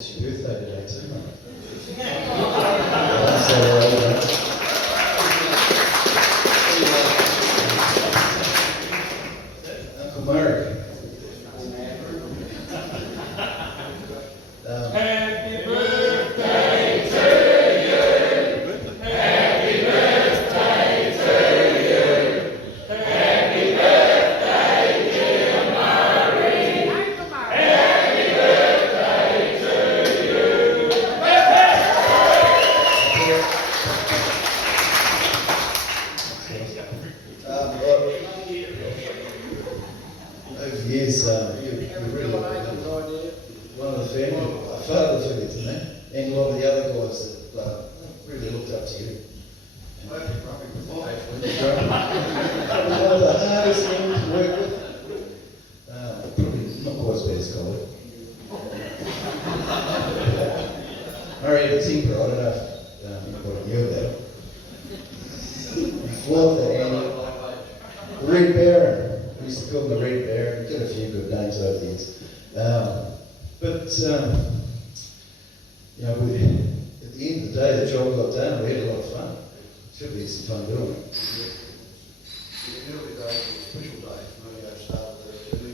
It's your birthday today too, mate. Uncle Murray. Happy birthday to you. Happy birthday to you. Happy birthday, dear Murray. Happy birthday to you. Over the years, you're really one of the family, father figures, isn't it? And a lot of the other guys that really looked up to you. One of the hardest things to work with. Probably not quite as bad as Colin. Murray had a temper, I don't know if anybody knew about it. He flogged the hand. The Red Baron. We used to call him the Red Baron. He got a few good names over the years. At the end of the day, the job got done. We had a lot of fun. Should be some fun doing it. The early days were special days when I started there too.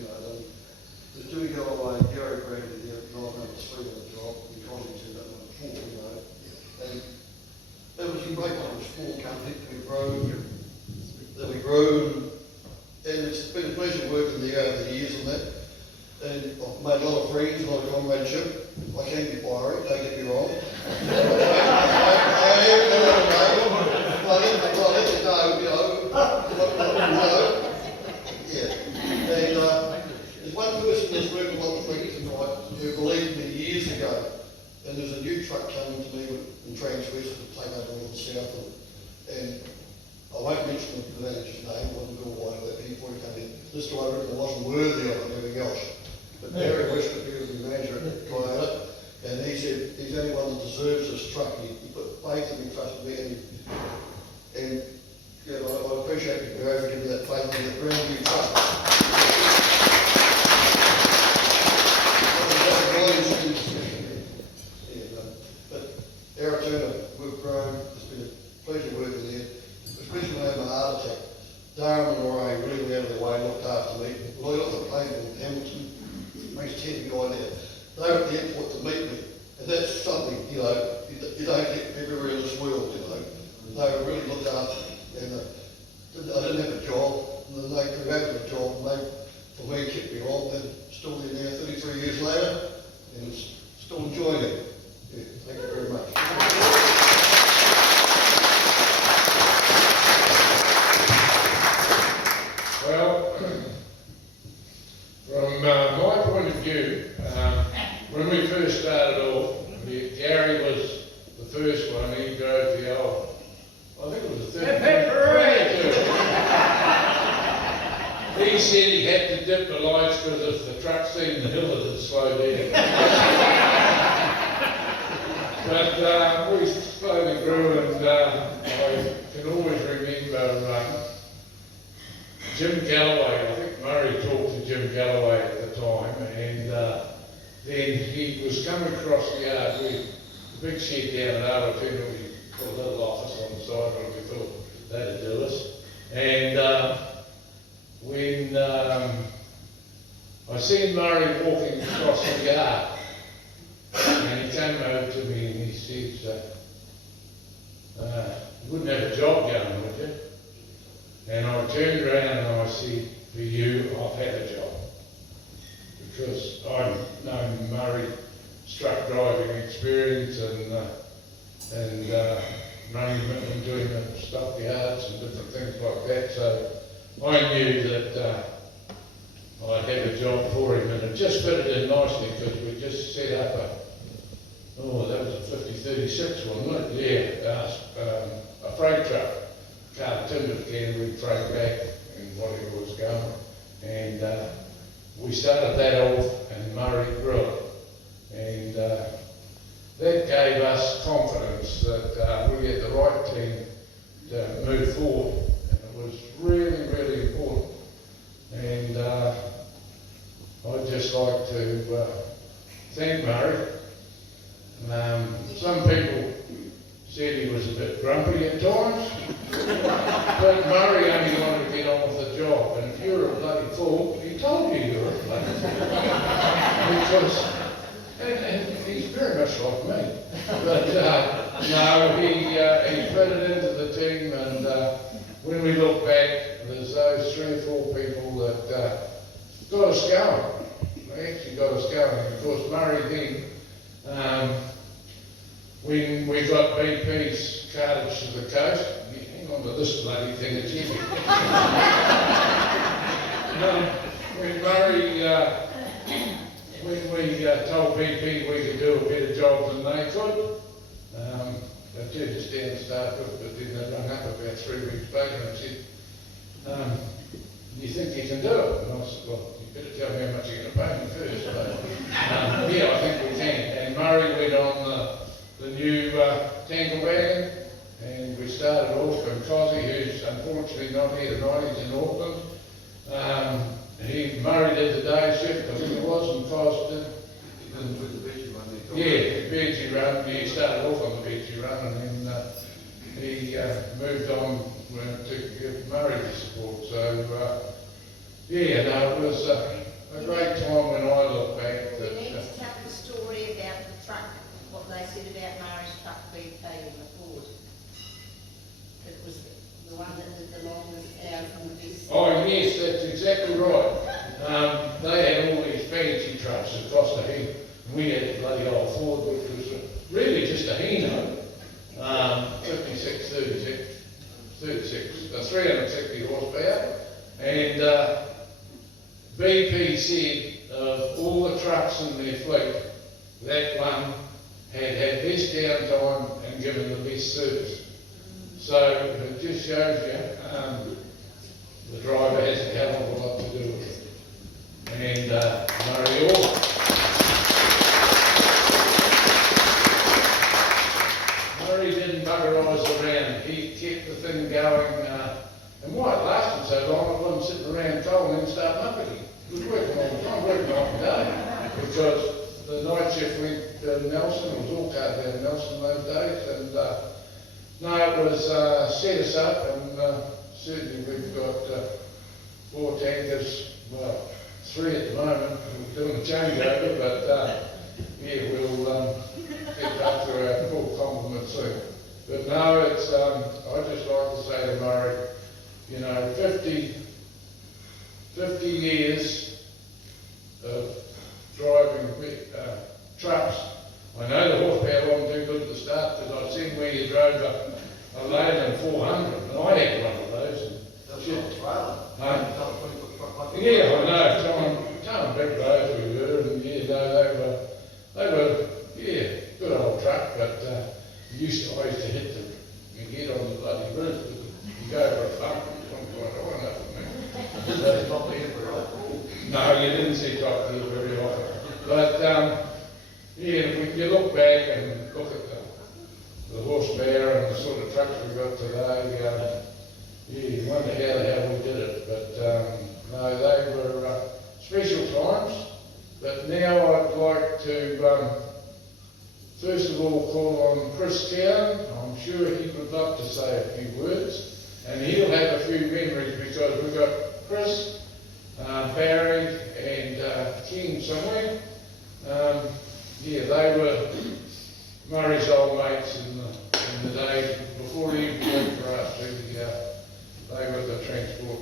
The two go away, Gary Bradley, the number 3 on the job, and Connie to that number 4, And it was a great one, it was a small company that we grew, and it's been a pleasure working there over the years on that. And I've made a lot of friends, a lot of comradeship. I can be fiery, don't get me wrong. There's one person that's working on the Freighters tonight who believed me years ago, and there's a new truck coming to me in Transwest to take over all the south, and I won't mention the manager's name, I wasn't going to lie about before he came in. This guy reckon I wasn't worthy of it and everything else. But Barry Westwood, he was the manager at Toyota, and he said he's the only one that deserves this truck. He put faith in me, trusted me, and yeah, I appreciate you, Barry, for giving that faith in that brand new truck. But Aratuna, we've grown, it's been a pleasure working there, especially when I had my heart attack. Darren and Lorraine really went out of their way and looked after me. When I got the plane from Hamilton, makes 10 guy there. They were at the airport to meet me, and that's something, you don't get everywhere in this world, They were really looked after me, and I didn't have a job, and then they created a job, and they, for me, kept me on, and still there now, 33 years later, and still enjoying it. Yeah, thank you very much. Well, from my point of view, when we first started off, Gary was the first one. He drove the old, I think it was the 32. He said he had to dip the lights because if the truck seen the hill, it would slow down. But we slowly grew, and I can always remember Jim Galloway. I think Murray talked to Jim Galloway at the time, and then he was coming across the yard. The big shed down at Aratuna, we put a little office on the side, but we thought that'd do us. And when I seen Murray walking across the yard, and he came over to me and he said, you wouldn't have a job going, would you? And I turned around and I said, for you, I've had a job. Because I've known Murray truck driving experience and running and doing the stock yards and different things like that. So I knew that I'd have a job for him, and it just fitted in nicely because we just set up that was a 5036, wasn't it? Yeah, a freight truck. Car timber can we freight back and whatever was going. And we started that off, and Murray grew it. And that gave us confidence that we had the right team to move forward. And it was really, really important. And I'd just like to thank Murray some people said he was a bit grumpy at times, but Murray only wanted to get on with the job, and if you were a bloody fool, he told you you were a bloody fool. Because, and he's very much like me, but no, he fitted into the team, and when we look back, there's those 3 or 4 people that got us going. They actually got us going, and of course Murray then, when we got BP's cartage to the coast, hang on to this bloody thing, it's heavy. When Murray, when we told BP we could do a better job than they could, they turned us down to start with, but then they rung up about 3 weeks later and said, do you think you can do it? And I said, well, you better tell me how much you're going to pay me first. But, yeah, I think we can. And Murray went on the new tanker wagon, and we started off, and Cosy, who's unfortunately not here tonight, he's in Auckland. Murray did the day shift, I think it was, and Cos did. With the veggie one there. Yeah, veggie run. He started off on the veggie run, and then he moved on to give Murray the support. So, yeah, no, it was a great time when I look back. We need to tell the story about the truck, what they said about Murray's truck BP in the Ford. It was the one that did the longest hours on the best. Oh yes, that's exactly right. They had all these fancy trucks that cost a heap. We had a bloody old Ford, which was really just a Hino, 56, 360 horsepower, and BP said of all the trucks in their fleet, that one had best downtime and given the best service. So it just shows you the driver has a hell of a lot to do with it. And Murray also. Murray didn't buggerise around. He kept the thing going. And why it lasted so long, I wasn't sitting around cold and then starting up again. It was working all the time, working all the day. Because the night shift went to Nelson, it was all cut down Nelson those days. And no, it was set us up, and certainly we've got 4 tankers, well, 3 at the moment. We're doing a changeover, but yeah, we'll get up to our full complement soon. But no, it's, I'd just like to say to Murray, you know, 50 years of driving trucks. I know the horsepower wasn't too good at the start, because I've seen where you drove a load in 400, and I had one of those. That's not a trailer. Huh? It's not a 20-foot truck like that. Yeah, I know. Telling big roads we were, and yeah, no, they were, yeah, good old truck, but I used to hit them and get on the bloody roof. You go over a bump, you don't quite high enough for me. That's not the end very often. No, you didn't see top gear very often. But yeah, if you look back and look at the horsepower and the sort of trucks we've got today, yeah, you wonder how the hell we did it. But no, they were special times. But now I'd like to first of all call on Chris Town. I'm sure he would love to say a few words, and he'll have a few memories, because we've got Chris, Barry and King somewhere. Yeah, they were Murray's old mates in the days before he even worked for us. They were the transport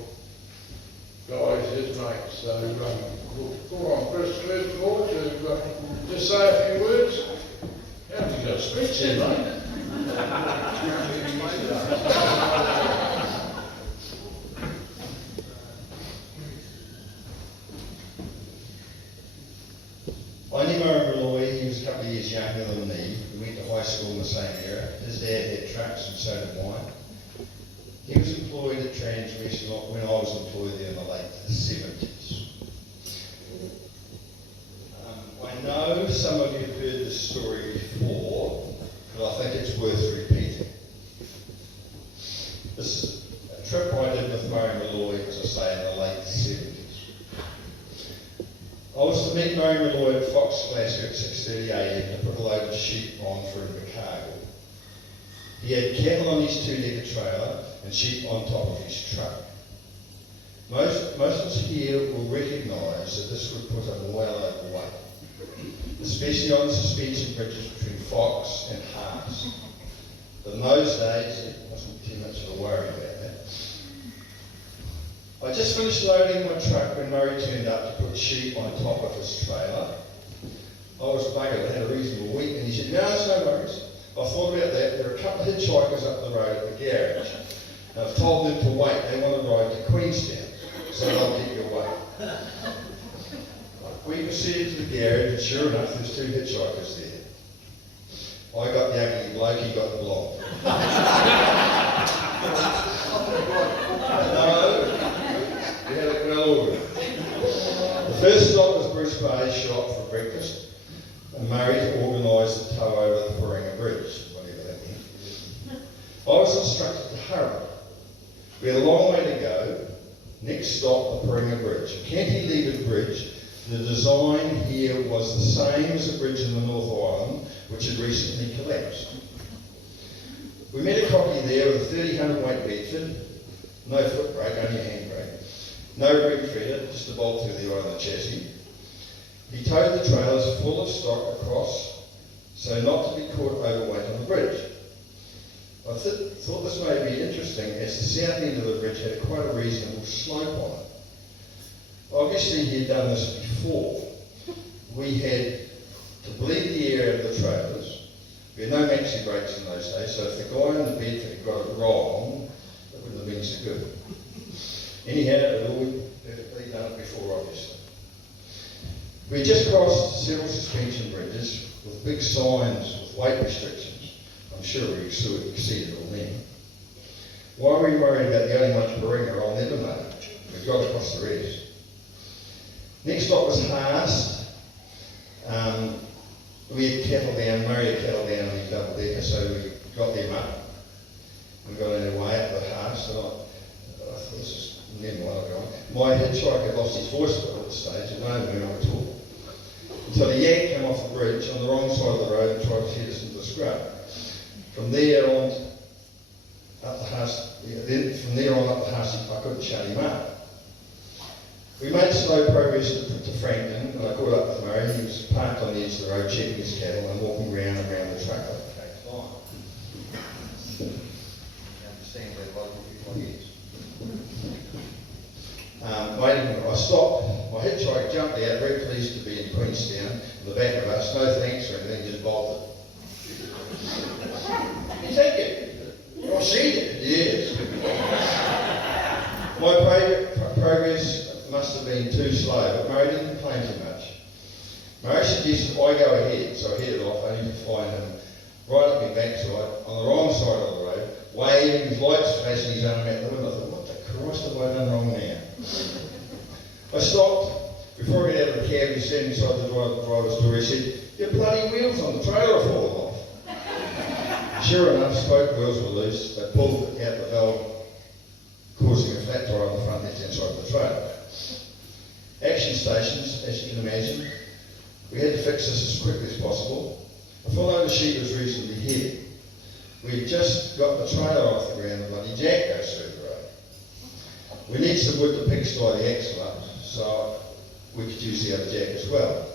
guys, his mates. So we'll call on Chris first of all to just say a few words. Haven't you got a speech there, mate? I knew Murray Malloy. He was a couple of years younger than me. We went to high school in the same era. His dad had trucks, and so did mine. He was employed at Transwest when I was employed there in the late 70s. I know some of you have heard this story before, but I think it's worth repeating. This is a trip I did with Murray Malloy, as I say, in the late 70s. I was to meet Murray Malloy at Fox Glasgow at 6 6:30 a.m. to put a load of sheep on for the cargo. He had cattle on his 2-decker trailer and sheep on top of his truck. Most of us here will recognise that this would put him well overweight, especially on the suspension bridges between Fox and Haas. But in those days, it wasn't too much of a worry about that. I just finished loading my truck when Murray turned up to put sheep on top of his trailer. I was buggered, I had a reasonable week, and he said, no, it's no worries. I thought about that. There are a couple of hitchhikers up the road at the garage. And I've told them to wait. They want to ride to Queenstown, so they'll get your way. We proceeded to the garage, and sure enough, there's 2 hitchhikers there. I got the ugly bloke, he got the blonde. No, we had it well ordered. The first stop was Bruce Bay's shop for breakfast, and Murray organised the tow over the Warringah Bridge, whatever that meant. I was instructed to hurry. We had a long way to go. Next stop, the Warringah Bridge. A cantilevered bridge. The design here was the same as the bridge in the North Island, which had recently collapsed. We met a cocky there with a 30 weight Bedford, no foot brake, only a hand brake, no rig feeder, just a bolt through the eye of the chassis. He towed the trailers full of stock across, so not to be caught overweight on the bridge. I thought this may be interesting, as the south end of the bridge had quite a reasonable slope on it. Obviously he had done this before. We had to bleed the air out of the trailers. We had no maxi brakes in those days, so if the guy in the Bedford had got it wrong, it wouldn't have been so good. Anyhow, it had all perfectly done it before, obviously. We had just crossed several suspension bridges with big signs with weight restrictions. I'm sure we exceeded all them. Why were we worried about the only one to Warringah? I'll never know. We've got across the rest. Next stop was Haas. We had cattle down, Murray had cattle down on his double decker, so we got them up. We got on our way up the Haas, and I thought this is never mind, I'll go on. My hitchhiker lost his voice at the stage, and no one at all. Until a yak came off the bridge on the wrong side of the road and tried to head us into the scrub. From there on up the Haas, I couldn't shut him up. We made slow progress to Frankton, and I caught up with Murray. He was parked on the edge of the road checking his cattle and walking round and round the truck like a fake line. You understand where the local people is. I stopped, my hitchhiker jumped out, very pleased to be in Queenstown, in the back of us, no thanks or anything, just bolted. You take it? I'll see it, yes. My progress must have been too slow, but Murray didn't complain too much. Murray suggested I go ahead, so I headed off, only to find him right up my backside, on the wrong side of the road, waving his lights flashing his arm out the window. I thought, what the Christ have I done wrong now? I stopped. Before I got out of the cab, he stood inside the driver's door. He said, your bloody wheels on the trailer are falling off. Sure enough, spoke wheels were loose. They pulled out the valve, causing a flat tire on the front left-hand side of the trailer. Action stations, as you can imagine, we had to fix this as quickly as possible. A full load of sheep was reasonably heavy. We had just got the trailer off the ground, the bloody jack goes through the road. We need some wood to pickstoy the axle up, so we could use the other jack as well.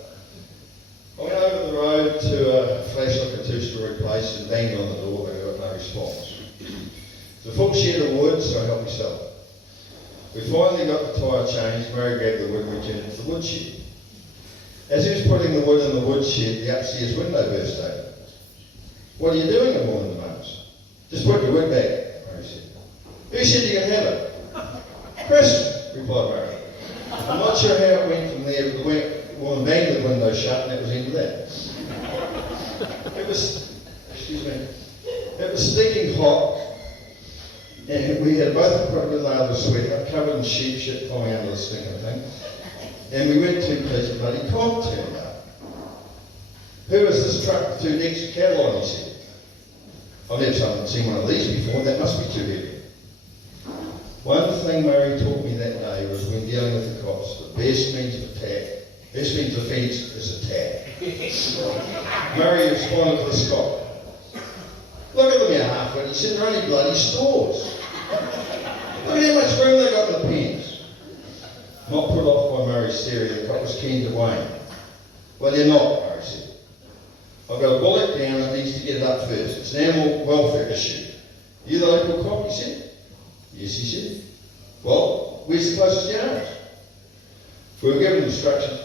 I went over the road to a flash-looking 2-storey place and banged on the door, but I got no response. It's a full shed of wood, so I helped myself. We finally got the tyre changed. Murray grabbed the wood and returned it to the woodshed. As he was putting the wood in the woodshed, the upstairs window burst open. What are you doing in morning, Mums? Just put your wood back, Murray said. Who said you could have it? Chris, replied Murray. I'm not sure how it went from there, but the woman banged the window shut and that was the end of that. It was stinking hot. And we had both put a little lather of sweat, covered in sheep shit falling under the stinking thing. And we went to place a bloody cop turned up. Who is this truck with 2 decks of cattle on, he said. I've never seen one of these before, that must be too heavy. One thing Murray taught me that day was when dealing with the cops, the best means of attack Best means defence is attack. Murray responded to the Scot. Look at them, you half-wit. He said, they're only bloody stores. Look at how much room they got in the pens. Not put off by Murray's theory, the cop was keen to wane. Well, you're not, Murray said. I've got a bullock down that needs to get it up first. It's an animal welfare issue. You the local cop, he said? Yes, he said. Well, where's the closest yard? We were given instructions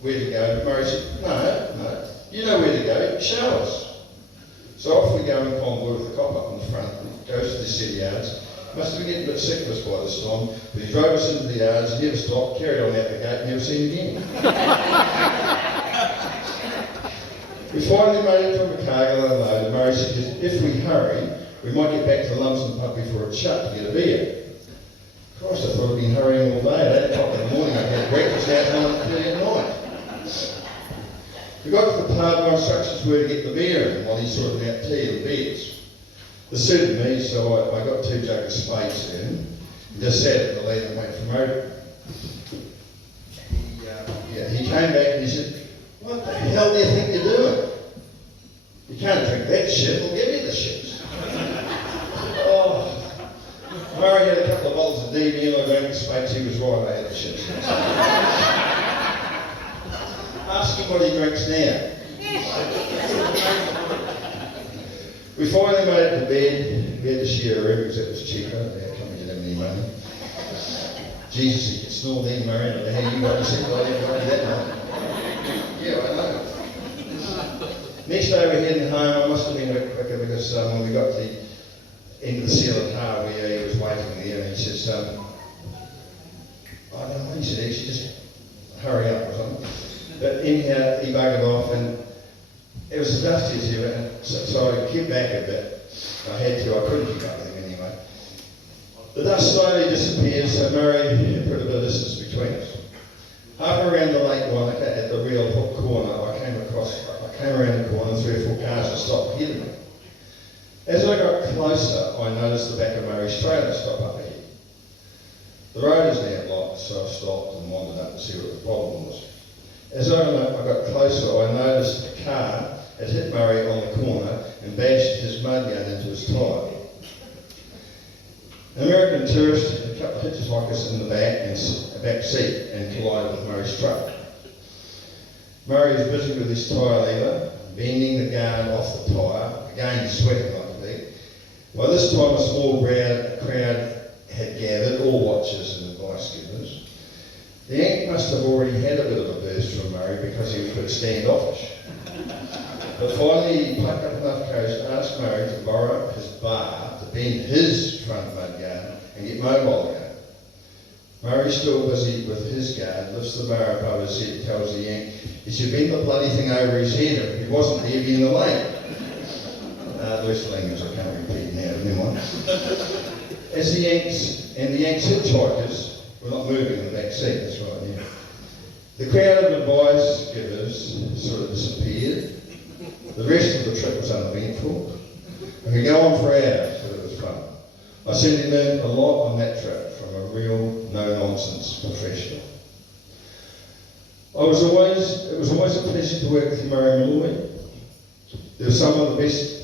where to go, but Murray said, no, you know where to go, show us. So off we go in convoy with the cop up in the front, and goes to the city yards. Must have been getting a bit sick of us by this time, but he drove us into the yards, never stopped, carried on out the gate, never seen again. We finally made it to a cargo unload, and Murray said, if we hurry, we might get back to the Lumsden pub before it's shut to get a beer. Christ, I thought I'd been hurrying all day. At 8 o'clock in the morning, I had breakfast now at 9:30 at night. We got to the pub, my instructions were to get the beer in while he sorted out tea and beers. This suited me, so I got 2 jugs of spades in and just sat at the lead and waited for Murray. He came back and he said, what the hell do you think you're doing? You can't drink that shit, we'll give you the shits. Oh, Murray had a couple of bottles of DB and I drank the spades, he was right, I had the shits. Ask him what he drinks now. We finally made it to bed. We had to share a room because it was cheaper. Our company didn't have any money. Jesus, he could snore then, Murray. I don't know how you got to sleep like that night. Yeah, I know. Next day we're heading home. I must have been a bit quicker because when we got to the end of the sealed car where he was waiting there, and he says, I don't know, he said, actually just hurry up or something. But anyhow, he buggered off and it was as dusty as ever, and so I kept back a bit. I had to, I couldn't keep up with him anyway. The dust slowly disappeared, so Murray put a bit of distance between us. Half around the lake one at the real hook corner, I came around the corner and 3 or 4 cars had stopped ahead of me. As I got closer, I noticed the back of Murray's trailer stop up ahead. The road is now blocked, so I stopped and wandered up to see what the problem was. As I got closer, I noticed a car had hit Murray on the corner and bashed his mudgun into his tyre. An American tourist had a couple of hitchhikers in the back seat and collided with Murray's truck. Murray was busy with his tyre lever, bending the guard off the tyre, again sweating like a pig. By this time a small crowd had gathered, all watchers and advice givers. The Yank must have already had a bit of a burst from Murray because he was a bit standoffish. But finally he plucked up enough courage to ask Murray to borrow his bar to bend his front mud guard and get mobile again. Murray, still busy with his guard, lifts the bar above his head and tells the Yank he should bend the bloody thing over his head if he wasn't heavy in the lane. Those language I can't repeat now, never mind. As the Yanks hitchhikers were not moving in the back seat, that's right, yeah. The crowd of advice givers sort of disappeared. The rest of the trip was uneventful. I could go on for hours, but it was fun. I certainly learned a lot on that trip from a real no-nonsense professional. It was always a pleasure to work with Murray Malloy. They were some of the best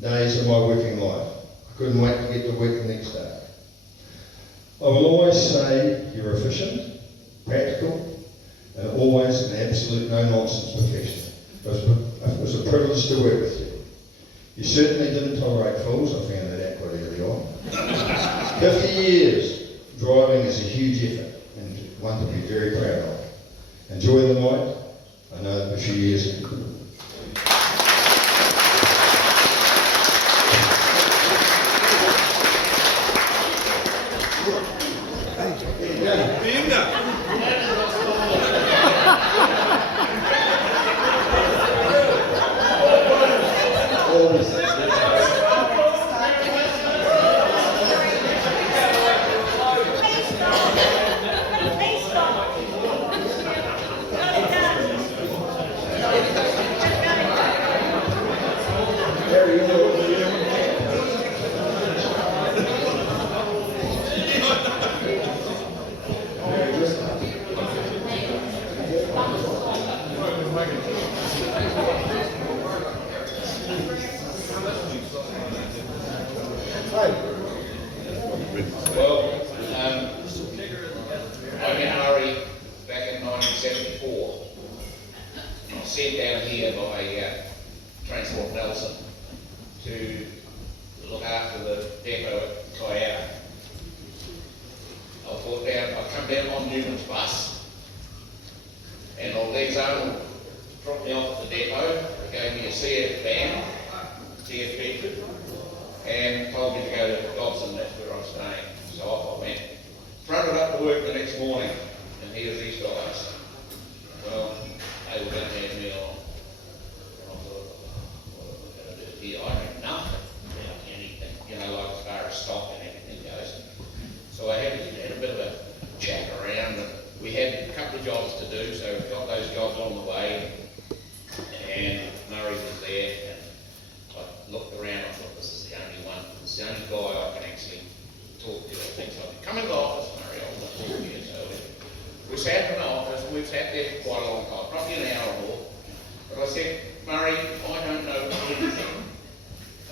days of my working life. I couldn't wait to get to work the next day. I will always say you're efficient, practical, and always an absolute no-nonsense professional. It was a privilege to work with you. You certainly didn't tolerate fools, I found that out quite early on. 50 years driving is a huge effort and one to be very proud of. Enjoy the night. I know that a few years ago. Nelson to look after the depot at Kayara. I come down on Newman's bus, and old Lee's own dropped me off at the depot. They gave me a CF van, CF Bedford, and told me to go to Dobson, that's where I'm staying. So off I went. Fronted up to work the next morning, and here's these guys. Well, they were going to have me on. I thought, what am I going to do here? I know nothing about anything, like as far as stock and everything goes. So I had a bit of a chat around, and we had a couple of jobs to do, so we got those jobs on the way, and Murray was there, and I looked around, I thought, this is the only one, this is the only guy I can actually talk to. I think so. Come in the office, Murray, I'll talk to you. So we sat in the office, and we've sat there for quite a long time, probably an hour or more. But I said, Murray, I don't know anything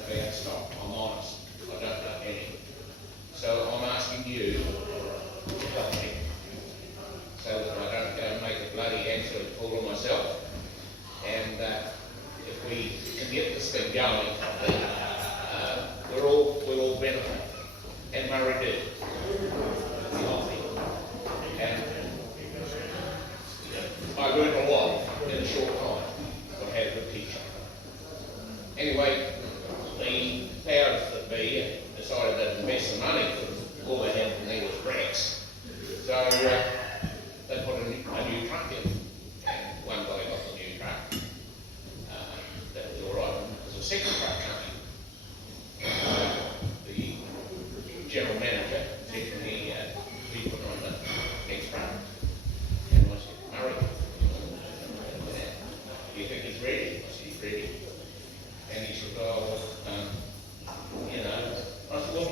about stock. I'm honest. I don't know anything. So I'm asking you to help me, so that I don't go and make a bloody absolute fool of myself. And if we can get this thing going, we'll all benefit. And Murray did. He helped me. And I learned a lot in a short time. I had a good teacher. Anyway, the powers that be decided to invest the money, because all they had from there was bricks. So they put a new truck in. And one guy got the new truck. That was all right. There was a second truck coming. The general manager said to me, he put on the next truck. And I said, Murray, do you think he's ready? I said, he's ready. And he said, oh, I said, well,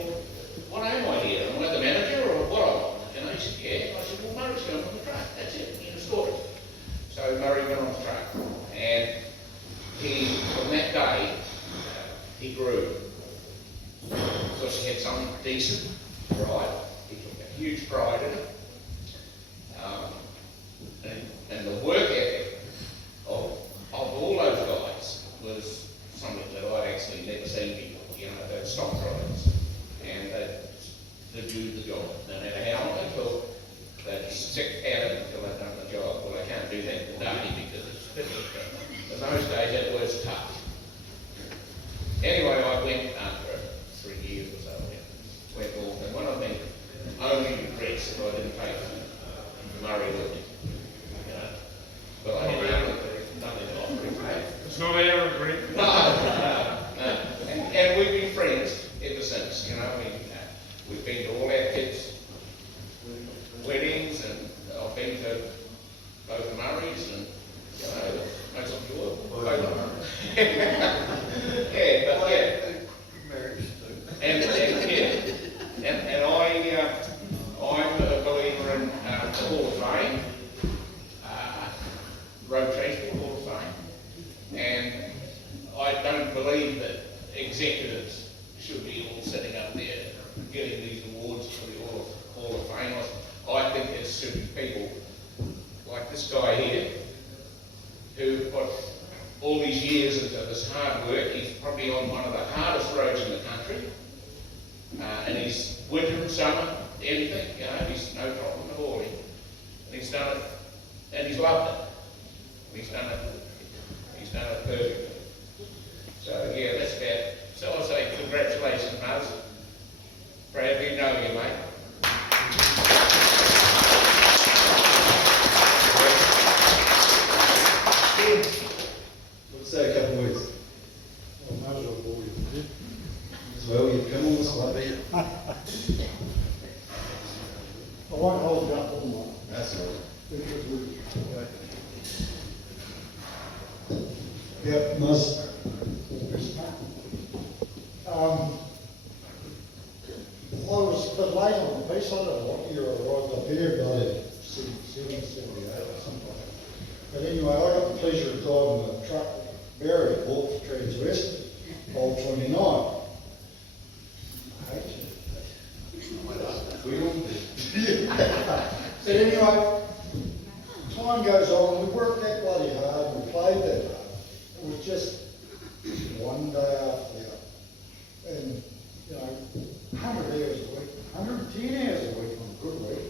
what am I here? Am I the manager or what am I? He said, yeah. I said, well, Murray's going on the truck. That's it. End of story. So Murray went on the truck, and from that day, he grew. Because he had something decent, right? He took a huge pride in it. And the work ethic of all those guys was something that I'd actually never seen before. They'd stock riders, and they'd do the job. No matter how long they took, they'd stick at it until they'd done the job. Well, they can't do that today because it's different. In those days, that was tough. Anyway, I went after 3 years or so, went off, and one of the only regrets that I didn't take Murray with me. But I had nothing to offer. It's not our regret. No. And we've been friends ever since. We've been to all our kids' weddings, and I've been to both the Murrays, and most enjoyable. Yeah, but yeah. Marriage too. And I'm a believer in the Hall of Fame, Road Transport Hall of Fame, and I don't believe that executives should be all sitting up there getting these awards for the Hall of Fame. I think there's certain people like this guy here who put all these years into this hard work. He's probably on one of the hardest roads in the country, and he's winter and summer, everything. He's no problem at all. And he's done it, and he's loved it. He's done it perfectly. So yeah, that's about it. So I'll say congratulations, Muzz. Proud to know you, mate. Let's say a couple of words. Well, might as well bore you with it. As well, you've come all this way. I won't hold you up all night. That's all right. Because yep, must. I was a bit late on the piece. I don't know what year I arrived up here, about 77, 78 or something like that. But anyway, I got the pleasure of driving the truck Barry bought for Transwest, Old 29. I hate you. We all did. But anyway, time goes on, we worked that bloody hard, we played that hard. It was just one day after the other. And, you know, 100 hours a week, 110 hours a week on a good week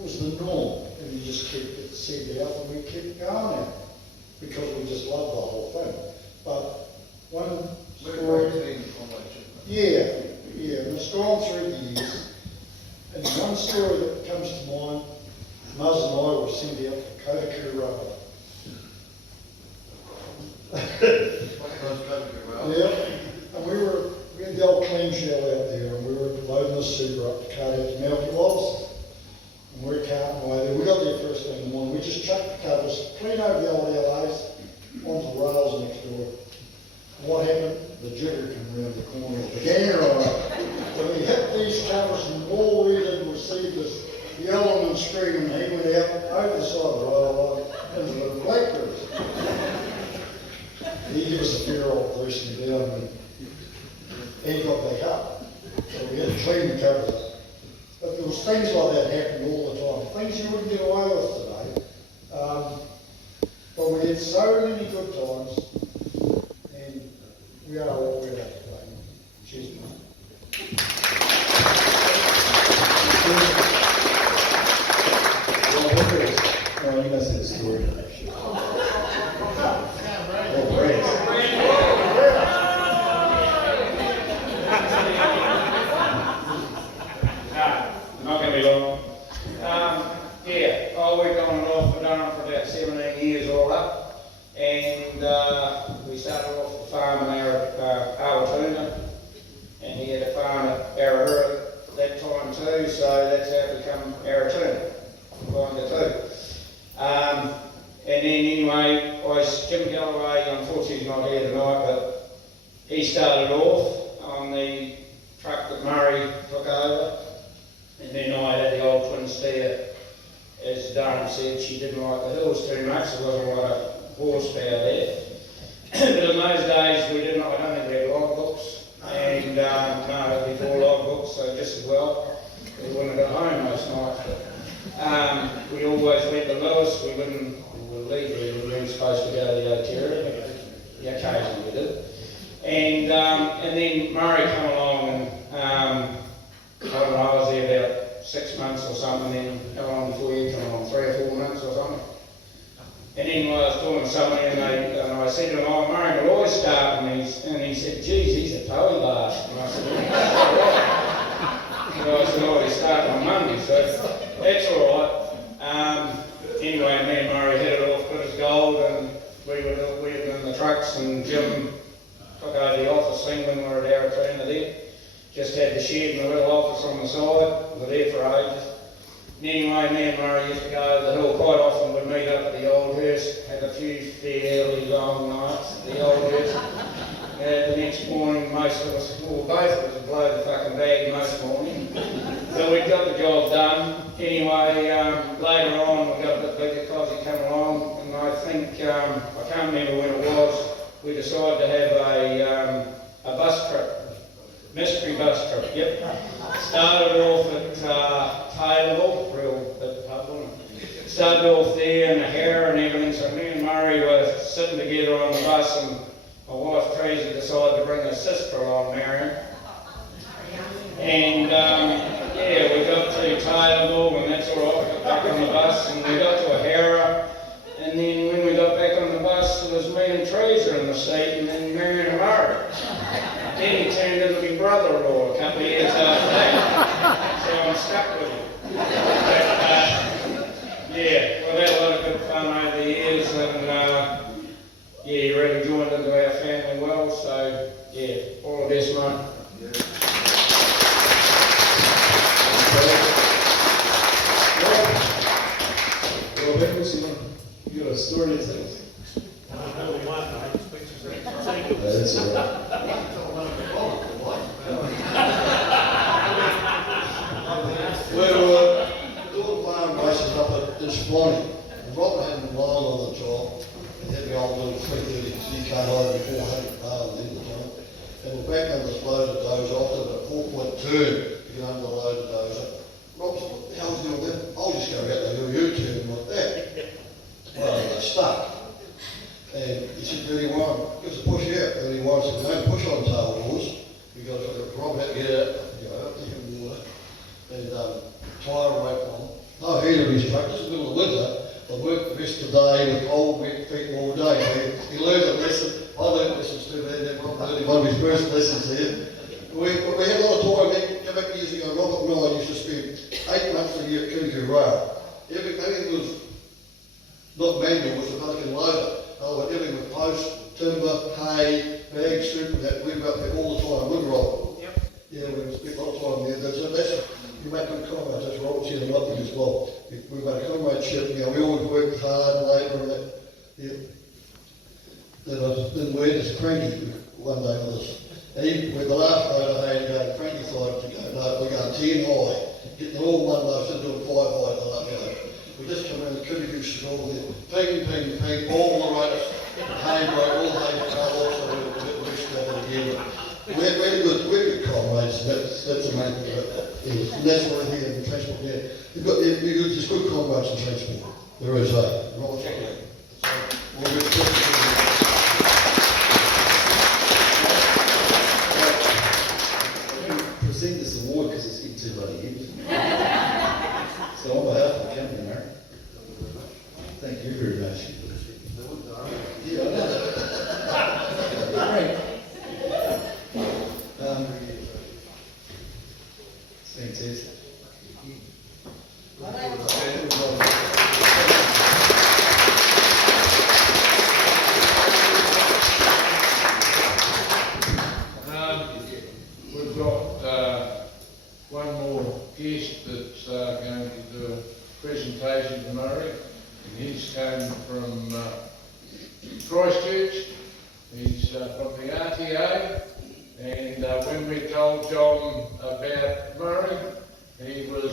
was the norm. And you just kept it set out and we kept going at it because we just loved the whole thing. But one story, yeah, and it's gone through the years. And one story that comes to mind, Muzz and I were sent out to Kotaku rubber. Yeah, and we had the old clean shell out there, and we were loading the super up to cut out to Milky Wallace. And we were carting away there. We got there first thing in the morning. We just chucked the covers clean over the old LAs onto the rails next door. And what happened? The jigger came around the corner of the ganger on it. When we hit these covers, and all we did was see this yelling and screaming. He went out over the side of the rail line into the blackberries. He gave us a fair old loosening down and he got back up. So we had to clean the covers up. But there was things like that happening all the time. Things you wouldn't get away with today. But we had so many good times and we are what we are today. Cheers, mate. Well, you must have a story. Oh, great. Not going to be long. Yeah, I worked on and off for Durham for about 17 years all up. And we started off the farm in Aratuna. And he had a farm at Aratuna at that time too, so that's how it became Aratuna. Combined the two. And then anyway, Jim Galloway, unfortunately he's not here tonight, but he started off on the truck that Murray took over. And then I had the old twin steer, as Darren said, she didn't like the hills too much, there wasn't a lot of horsepower there. But in those days I don't think we had log books, and no, before log books, so just as well, we wouldn't have got home most nights. But, we always went to Lewis, we weren't supposed to go to the Oteria, but occasionally we did. And then Murray came along and I don't know, I was there about 6 months or something, then how long before you come along, 3 or 4 months or something. And then I was talking to somebody and I said to him, oh, Murray will always start, and he said, geez, he's a towing last. And I said, well, I said, oh, he's starting on Monday, so that's all right. Anyway, me and Murray hit it off, good as gold, and we were in the trucks, and Jim took over the office thing when we were at Aratuna there. Just had the shed and a little office on the side. We were there for ages. And anyway, me and Murray used to go over the hill quite often. We'd meet up at the Old Hearse, have a few fairly long nights at the Old Hearse. The next morning, most of us, well, both of us would blow the fucking bag most morning. So we got the job done. Anyway, later on, we got a bit bigger because he came along, and I think, I can't remember when it was, we decided to have a bus trip. Mystery bus trip, yep. Started off at Taylorville, real big pub, wasn't it? Started off there in the hair and everything, so me and Murray were sitting together on the bus, and my wife Tracy decided to bring her sister along, Marion. And yeah, we got to Taylorville, and that's all right, we got back on the bus, and we got to O'Hara, and then when we got back on the bus, it was me and Tracy in the seat, and then Marion and Murray. Then he turned into my brother-in-law a couple of years after that, so I'm stuck with him. But, yeah, we've had a lot of good fun over the years, and yeah, he really joined into our family well, so yeah, all the best, mate. Well, Nicholson, you got a story to tell? That's all right. Well, doing farm races up at this morning, and Robert had been lying on the job, and had the old little 330 CK over 400 pounds in the time, and the back end was loaded dozer off at a 4-point turn to get under the loaded dozer. Robert said, what the hell's doing that? I'll just go out the hill U-turn like that. Well, they stuck. And he said, 31, give us a push out. Brian said, don't push on tail doors, because Rob had to get out, you know, up there in water, and tyre rake on. No heat in his truck, just in the middle of winter. I worked the rest of the day with cold, wet feet all day. He learned a lesson. I learned lessons too, and Rob learned one of his first lessons there. We had a lot of time, go back years ago, Robert and I used to spend 8 months a year at Kennedy Rail. Everything was not manual, it was a fucking loader. Everything was post, timber, hay, bag, soup, and that. We were up there all the time, wood roll. Yep. Yeah, we spent a lot of time there. You make good comrades, that's Robert's here and as well. We made a comradeship, you know, we always worked hard, labour and that. Yeah. Then we had this Frankie one day with us. And he, with the last load of hay to go, Frankie decided to go, no, we're going 10 high. Getting all one load, instead of doing 5 high the last load. We just come around the cookie goose and all there. Ping, ping, ping, all the rates, hay broke, all the hay cut off, so we reached that again. We're good comrades, that's the main thing. And that's why we're here in transport there. There's good comrades in transport. There is, eh? Right. So, we're good. Present this award because it's getting too bloody heavy. So on behalf of the company, Mark, thank you very much. Yeah, I know. Great. It's fantastic. We've got one more guest that's going to do a presentation to Murray. And he's come from Christchurch. He's from the RTA. And when we told John about Murray, he was